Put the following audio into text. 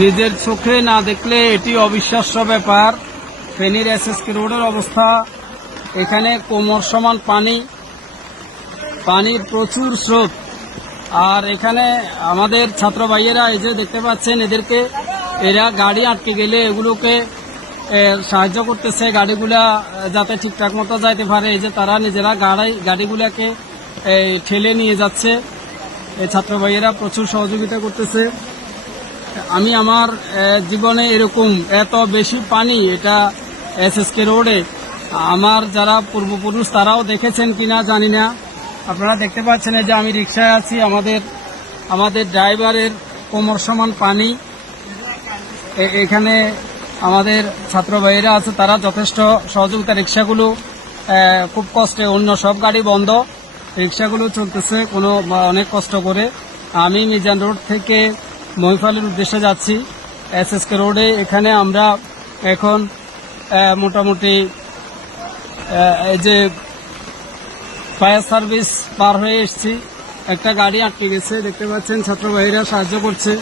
নিজের চোখে না দেখলে এটি অবিশ্বাস্য ব্যাপার। ফেনীর এসএসকে রোডের অবস্থা, এখানে কোমর সমান পানির প্রচুর স্রোত। আর এখানে আমাদের ছাত্র ভাইয়েরা এই যে দেখতে পাচ্ছেন, এরা গাড়ি আটকে গেলে এগুলোকে সাহায্য করতেছে, গাড়িগুলা যাতে ঠিকঠাক মতো যাইতে পারে। এই যে তারা নিজেরা গাড়িগুলাকে ঠেলে নিয়ে যাচ্ছে। এই ছাত্র ভাইয়েরা প্রচুর সহযোগিতা করতেছে। আমি আমার জীবনে এরকম এত বেশি পানি এটা এসএসকে রোডে আমার যারা পূর্বপুরুষ তারাও দেখেছেন কিনা জানি না। আপনারা দেখতে পাচ্ছেন যে আমি রিকশায় আছি, আমাদের ড্রাইভারের কোমর সমান পানি। এখানে আমাদের ছাত্র ভাইয়েরা আছে, তারা যথেষ্ট সহযোগিতা। রিকশাগুলো খুব কষ্টে, অন্য সব গাড়ি বন্ধ, রিকশাগুলো চলতেছে অনেক কষ্ট করে। আমি মিজান রোড থেকে মহিফালের উদ্দেশ্যে যাচ্ছি এসএসকে রোডে। এখানে আমরা এখন মোটামুটি এই যে ফায়ার সার্ভিস পার হয়ে এসেছি। একটা গাড়ি আটকে গেছে, দেখতে পাচ্ছেন ছাত্র ভাইয়েরা সাহায্য করছে।